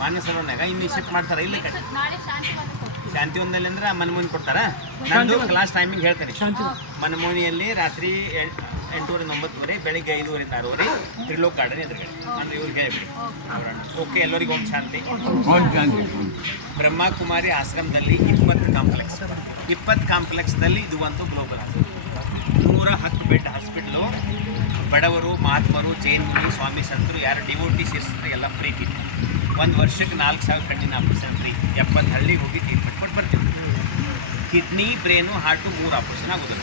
ಮಾನಸರೋವರ್ನಾಗ ಇನ್ನು ಶಿಫ್ಟ್ ಮಾಡ್ತಾರೆ ಇಲ್ಲ ಕಡೆ ಶಾಂತಿವನದಲ್ಲಿ ಅಂದ್ರೆ ಮನಮೋಹನಿ ಕೊಡ್ತಾರ. ನಂದು ಕ್ಲಾಸ್ ಟೈಮಿಂಗ್ ಹೇಳ್ತೀನಿ. ಮನಮೋಹನಿಯಲ್ಲಿ ರಾತ್ರಿ 8:30 9:00, ಬೆಳಿಗ್ಗೆ 5:30 6:00 ತ್ರಿಲೋಕ್ ಗಾರ್ಡನ್ ಎದುರುಗಡೆ ಅಂದ್ರೆ ಇವ್ರಿಗೆ ಹೇಳ್ಬಿಡಿ. ಓಕೆ, ಎಲ್ಲರಿಗೂ ಓಂ ಶಾಂತಿ. ಬ್ರಹ್ಮಕುಮಾರಿ ಆಶ್ರಮದಲ್ಲಿ 20 ಕಾಂಪ್ಲೆಕ್ಸ್ನಲ್ಲಿ ಇದು ಒಂದು ಗ್ಲೋಬಲ್ ಹಾಸ್ಪಿಟಲ್, 110 ಬೆಡ್ ಹಾಸ್ಪಿಟ್ಲು. ಬಡವರು, ಮಹಾತ್ಮರು, ಜೈನ್ ಮುನಿ, ಸ್ವಾಮಿ ಸಂತರು ಯಾರು ಡಿವೋಟಿಸ್ ಇರ್ತಾರೆ ಎಲ್ಲ ಫ್ರೀ ಟ್ರೀಟ್ಮೆಂಟ್. 1 ವರ್ಷಕ್ಕೆ 4,000 ಕಣ್ಣಿನ ಆಪರೇಷನ್ ಫ್ರೀ. 70 ಹಳ್ಳಿಗೆ ಹೋಗಿ ಟ್ರೀಟ್ಮೆಂಟ್ ಕೊಟ್ಟು ಬರ್ತೀವಿ. ಕಿಡ್ನಿ, ಬ್ರೇನು, ಹಾರ್ಟು 3 ಆಪರೇಷನ್ ಆಗೋದಿಲ್ಲ.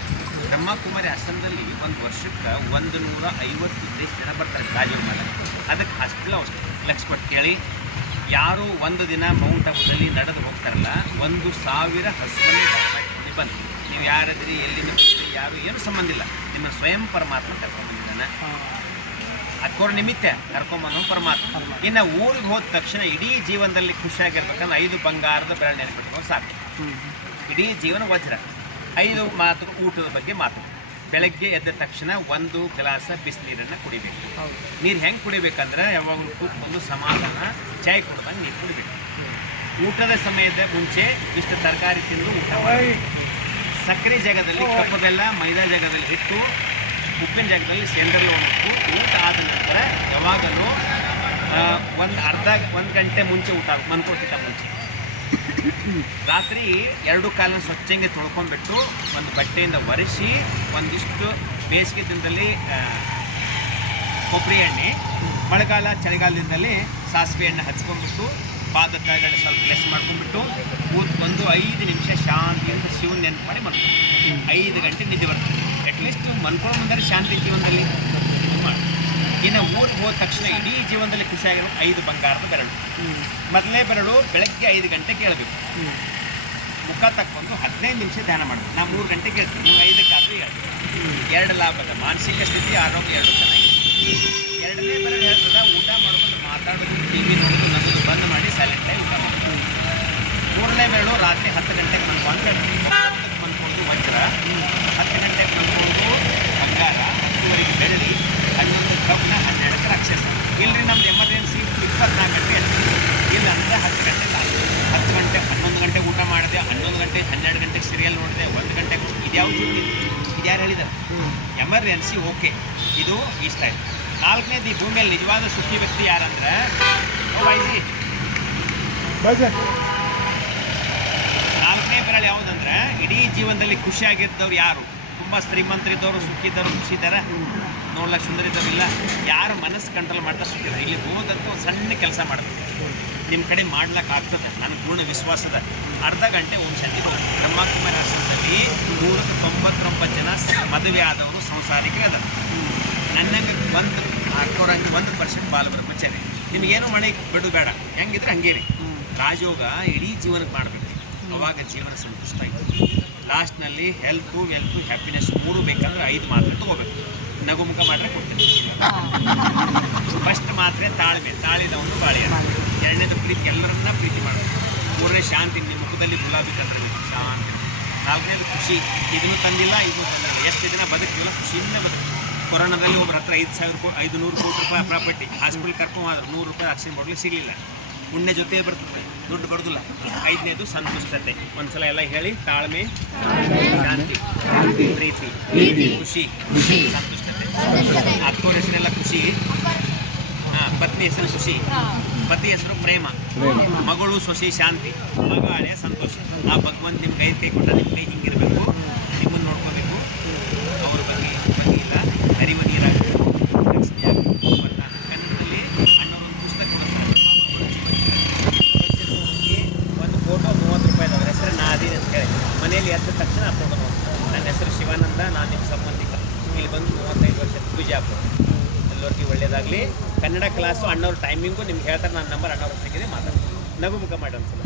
ಬ್ರಹ್ಮಕುಮಾರಿ ಆಶ್ರಮದಲ್ಲಿ 1 ವರ್ಷಕ್ಕೆ 150 ಜನ ಬರ್ತಾರೆ ರಾಜೀವ್ ಮೇಲೆ. ಅದಕ್ಕೆ ಹಾಸ್ಪಿಟಲ್ ಅವಶ್ಯಕ. ಲಕ್ಷಪಟ್ಟು ಕೇಳಿ, ಯಾರು ಒಂದು ದಿನ ಮೌಂಟ್ ಅಬುದಲ್ಲಿ ನಡೆದು ಹೋಗ್ತಾರಲ್ಲ 1,000 ಹಸುವನ್ನು ದಾಖಲಾಗಿ ಬಂದು ನೀವು ಯಾರಾದ್ರಿ, ಎಲ್ಲಿಂದ ಬರ್ತೀರಿ, ಯಾರು ಏನು ಸಂಬಂಧ ಇಲ್ಲ, ನಿಮ್ಮ ಸ್ವಯಂ ಪರಮಾತ್ಮ ಕರ್ಕೊಂಡ್ಬಂದಿದ್ದಾನೆ. ಅದಕ್ಕೋರ್ ನಿಮಿತ್ತ ಕರ್ಕೊಂಬಂದು ಪರಮಾತ್ಮ. ಇನ್ನು ಊರಿಗೆ ಹೋದ ತಕ್ಷಣ ಇಡೀ ಜೀವನದಲ್ಲಿ ಖುಷಿಯಾಗಿರ್ಬೇಕಂದ್ರೆ 5 ಬಂಗಾರದ ಬೆರಳು ನೆನಪಿಟ್ಕೊಂಡು ಸಾಕು. ಇಡೀ ಜೀವನ ವಜ್ರ. 5 ಮಾತು ಊಟದ ಬಗ್ಗೆ ಮಾತು. ಬೆಳಗ್ಗೆ ಎದ್ದ ತಕ್ಷಣ 1 ಗ್ಲಾಸ ಬಿಸಿನೀರನ್ನು ಕುಡಿಬೇಕು. ನೀರು ಹೆಂಗೆ ಕುಡಿಬೇಕಂದ್ರೆ ಯಾವಾಗಲೂ ಕೂತ್ಕೊಂಡು ಸಮಾಧಾನ ಚಾಯ್ ಕುಡ್ದಂಗೆ ನೀರು ಕುಡಿಬೇಕು. ಊಟದ ಸಮಯದ ಮುಂಚೆ ಇಷ್ಟು ತರಕಾರಿ ತಿಂದು ಊಟ ಮಾಡಿ. ಸಕ್ಕರೆ ಜಾಗದಲ್ಲಿ ಕಪ್ಪು ಬೆಲ್ಲ, ಮೈದಾ ಜಾಗದಲ್ಲಿ ಹಿಟ್ಟು, ಉಪ್ಪಿನ ಜಾಗದಲ್ಲಿ ಸೆಂಡರ್ಲು ಉಪ್ಪು. ಊಟ ಆದ ನಂತರ ಯಾವಾಗಲೂ 1 ಗಂಟೆ ಮುಂಚೆ ಊಟ ಮನ್ಕೊಟ್ಟಿದ್ದ ಮುಂಚೆ. ರಾತ್ರಿ 2 ಕಾಲನ್ನು ಸ್ವಚ್ಛಂಗೆ ತೊಳ್ಕೊಂಡ್ಬಿಟ್ಟು ಒಂದು ಬಟ್ಟೆಯಿಂದ ಒರೆಸಿ ಒಂದಿಷ್ಟು ಬೇಸಿಗೆ ದಿನದಲ್ಲಿ ಕೊಬ್ಬರಿ ಎಣ್ಣೆ, ಮಳೆಗಾಲ ಚಳಿಗಾಲದಿಂದಲೇ ಸಾಸಿವೆ ಎಣ್ಣೆ ಹಚ್ಕೊಂಡ್ಬಿಟ್ಟು ಪಾದ ಕೆಳಗಡೆ ಸ್ವಲ್ಪ ಲೆಸ್ ಮಾಡ್ಕೊಂಡ್ಬಿಟ್ಟು ಕೂತ್ಕೊಂಡು 5 ನಿಮಿಷ ಶಾಂತಿಯಿಂದ ಶಿವನ ನೆನಪು ಮಾಡಿ ಮಲ್ಕೊಂಡು 5 ಗಂಟೆ ನಿದ್ದೆ ಬರ್ತದೆ. ಅಟ್ಲೀಸ್ಟ್ ಮನ್ಕೊಂಡು ಬಂದರೆ ಶಾಂತಿ ಜೀವನದಲ್ಲಿ ಇದು ಮಾಡಿ. ಇನ್ನು ಊರಿಗೆ ಹೋದ ತಕ್ಷಣ ಇಡೀ ಜೀವನದಲ್ಲಿ ಖುಷಿಯಾಗಿರೋ 5 ಬಂಗಾರದ ಬೆರಳು. ಮೊದಲನೇ ಬೆರಳು ಬೆಳಗ್ಗೆ 5 ಗಂಟೆಗೆ ಕೇಳಬೇಕು. ಮುಖ ತಕ್ಕೊಂಡು 15 ನಿಮಿಷ ಧ್ಯಾನ ಮಾಡಬೇಕು. ನಾವು 3 ಗಂಟೆಗೆ ಹೇಳ್ತೀವಿ, ನೀವು 5ಕ್ಕಾದರೂ ಹೇಳ್ತೀವಿ. 2 ಲಾಭದ ಮಾನಸಿಕ ಸ್ಥಿತಿ, ಆರೋಗ್ಯ 2 ಚೆನ್ನಾಗಿದೆ. 2ನೇ ಬೆರಳು ಹೇಳ್ತದೆ ಊಟ ಮಾಡ್ಕೊಂಡು ಮಾತಾಡೋದು, TV ನೋಡೋದು, ನನ್ನದು ಬಂದ್ ಮಾಡಿ ಸೈಲೆಂಟಾಗಿ ಊಟ ಮಾಡೋದು. 3ನೇ ಬೆರಳು ರಾತ್ರಿ 10 ಗಂಟೆಗೆ ಮನ್ಕೊಂಡು ಮನ್ಕೊಂಡು ವಜ್ರ, 10 ಗಂಟೆಗೆ ಮನ್ಕೊಂಡು ಬಂಗಾರ, 10ವರೆಗೆ ಬೆಳ್ಳಿ, 11 ಕಬ್ಬಿಣ, 12 ರಾಕ್ಷಸ. ಇಲ್ಲರಿ ನಮ್ದು ಎಮರ್ಜೆನ್ಸಿ 24 ಗಂಟೆ ಇಲ್ಲ ಅಂದರೆ 10 ಗಂಟೆ 10 ಗಂಟೆ 11 ಗಂಟೆಗೆ ಊಟ ಮಾಡಿದೆ, 11 ಗಂಟೆ 12 ಗಂಟೆಗೆ ಸೀರಿಯಲ್ ನೋಡಿದೆ, 1 ಗಂಟೆಗೆ. ಇದ್ಯಾವ ಜೀವನ ಇದ್ಯಾರು ಹೇಳಿದ್ದಾರೆ? ಎಮರ್ಜೆನ್ಸಿ ಓಕೆ, ಇದು ಇಷ್ಟ ಆಯಿತು. 4ನೇದು, ಈ ಭೂಮಿಯಲ್ಲಿ ನಿಜವಾದ ಸುಖಿ ವ್ಯಕ್ತಿ ಯಾರಂದ್ರೆ ವೈಜಿ. 4ನೇ ಬೆರಳು ಯಾವುದಂದ್ರೆ ಇಡೀ ಜೀವನದಲ್ಲಿ ಖುಷಿಯಾಗಿದ್ದವ್ರು ಯಾರು? ತುಂಬ ಶ್ರೀಮಂತರಿದ್ದವರು, ಸುಖಿದ್ದವರು, ಖುಷಿದ್ದಾರೆ, ನೋಡ್ಲಿಕ್ಕೆ ಸುಂದರಿದ್ದವರಿಲ್ಲ. ಯಾರು ಮನಸ್ಸು ಕಂಟ್ರೋಲ್ ಮಾಡ್ತಾ ಸುಖಿದ್ದಾರೆ. ಇಲ್ಲಿ ಹೋದಂತ ಒಂದು ಸಣ್ಣ ಕೆಲಸ ಮಾಡ್ಬೇಕು, ನಿಮ್ಮ ಕಡೆ ಮಾಡ್ಲಿಕ್ಕೆ ಆಗ್ತದೆ, ನನಗೆ ಪೂರ್ಣ ವಿಶ್ವಾಸದ. ಅರ್ಧ ಗಂಟೆ ಓಂ ಶಾಂತಿ ಹೋಗುತ್ತೆ. ಬ್ರಹ್ಮಕುಮಾರಿ ಆಶ್ರಮದಲ್ಲಿ 199 ಜನ ಮದುವೆ ಆದವರು ಸಂಸಾರಿಕರು ಅದ. ನನ್ನಂಗೆ ಹಾಕೋರಂಗೆ 1% ಬಾಲ ಬ್ರಹ್ಮಚಾರಿ. ನಿಮಗೇನು ಮನೆ ಬಿಡು ಬೇಡ, ಹೆಂಗಿದ್ರೆ ಹಂಗೇ ರೀ. ರಾಜಯೋಗ ಇಡೀ ಜೀವನಕ್ಕೆ ಮಾಡಬೇಕು, ಅವಾಗ ಜೀವನ ಸಂತುಷ್ಟ ಆಯಿತು. ಲಾಸ್ಟ್ನಲ್ಲಿ ಹೆಲ್ತು, ವೆಲ್ತು, ಹ್ಯಾಪಿನೆಸ್ 3 ಬೇಕಾದ್ರೆ 5 ಮಾತ್ರೆ ತೊಗೋಬೇಕು. ನಗುಮುಖ ಮಾಡ್ರೆ ಕೊಡ್ತೀನಿ. ಫಸ್ಟ್ ಮಾತ್ರೆ ತಾಳ್ಮೆ, ತಾಳಿದವನು ಬಾಳಿಯ. 2ನೇದು ಪ್ರೀತಿ, ಎಲ್ಲರನ್ನ ಪ್ರೀತಿ ಮಾಡಬೇಕು. 3ನೇ ಶಾಂತಿ, ನಿಮ್ಮ ಮುಖದಲ್ಲಿ ಗುಲಾಬಿ ಕಲರ್ ಶಾಂತಿ. 4ನೇದು ಖುಷಿ, ಇದನ್ನು ತಂದಿಲ್ಲ, ಇದನ್ನು ತಂದಿಲ್ಲ, ಎಷ್ಟು ದಿನ ಬದುಕಿಲ್ಲ ಖುಷಿಯಿಂದ ಬದುಕು. ಕೊರೋನಾದಲ್ಲಿ ಒಬ್ಬರ ಹತ್ರ 500 ಕೋಟಿ ರೂಪಾಯಿ ಪ್ರಾಪರ್ಟಿ, ಹಾಸ್ಪಿಟಲ್ ಕರ್ಕೊಂಡ್ರೆ 100 ರೂಪಾಯಿ ಆಕ್ಸಿಜನ್ ಬಾಟ್ಲಿ ಸಿಗಲಿಲ್ಲ. ಪುಣ್ಯ ಜೊತೆ ಬರ್ತದೆ, ದುಡ್ಡು ಬರೋದಿಲ್ಲ. 5ನೇದು ಸಂತುಷ್ಟತೆ. ಒಂದ್ಸಲ ಎಲ್ಲ ಹೇಳಿ, ತಾಳ್ಮೆ, ಶಾಂತಿ, ಪ್ರೀತಿ, ಖುಷಿ, ಸಂತುಷ್ಟತೆ. ಅಕ್ಕವ್ರ ಹೆಸರೆಲ್ಲ ಖುಷಿ, ಪತ್ನಿ ಹೆಸರು ಖುಷಿ, ಪತಿ ಹೆಸರು ಪ್ರೇಮ, ಮಗಳು ಸೊಸಿ ಶಾಂತಿ, ಮಗ ಹಳೆಯ ಸಂತೋಷ. ಆ ಭಗವಂತ ನಿಮ್ಗೆ 5 ಕೈ ಕೊಟ್ಟ, ನಿಮ್ಮ ಕೈ ಹಿಂಗಿರಬೇಕು, ನಿಮ್ಮನ್ನು ನೋಡ್ಕೋಬೇಕು. ಅವ್ರ ಬಗ್ಗೆ ಇಲ್ಲ, ಹರಿವ ನೀರಾಗಬೇಕು, ಲಕ್ಷ್ಮಿಯಾಗಬೇಕು. ಕನ್ನಡದಲ್ಲಿ ಅಣ್ಣವೊಂದು ಪುಸ್ತಕ ಕೊಡ್ತಾರೆ, ಒಂದು ಫೋಟೋ 30 ರೂಪಾಯಿ. ಅವ್ರ ಹೆಸರು ನಾದೀನ್ ಅಂತ ಹೇಳಿ ಮನೆಯಲ್ಲಿ ಎದ್ದ ತಕ್ಷಣ ಆ ಫೋಟೋ ನೋಡ್ತಾರೆ. ನನ್ನ ಹೆಸರು ಶಿವಾನಂದ, ನಾನು ನಿಮ್ಮ ಸಂಬಂಧಿಕ. ಇಲ್ಲಿ ಬಂದು 35 ವರ್ಷ ಬಿಜಾಪುರ. ಎಲ್ಲರಿಗೂ ಒಳ್ಳೇದಾಗಲಿ. ಕನ್ನಡ ಕ್ಲಾಸು ಅಣ್ಣವ್ರ ಟೈಮಿಂಗು ನಿಮ್ಗೆ ಹೇಳ್ತಾರೆ. ನನ್ನ ನಂಬರ್ ಅಣ್ಣವ್ರ ಹತ್ರ ಮಾತಾಡ್ತೀನಿ. ನಗುಮುಖ ಮಾಡಿ ಒಂದ್ಸಲ.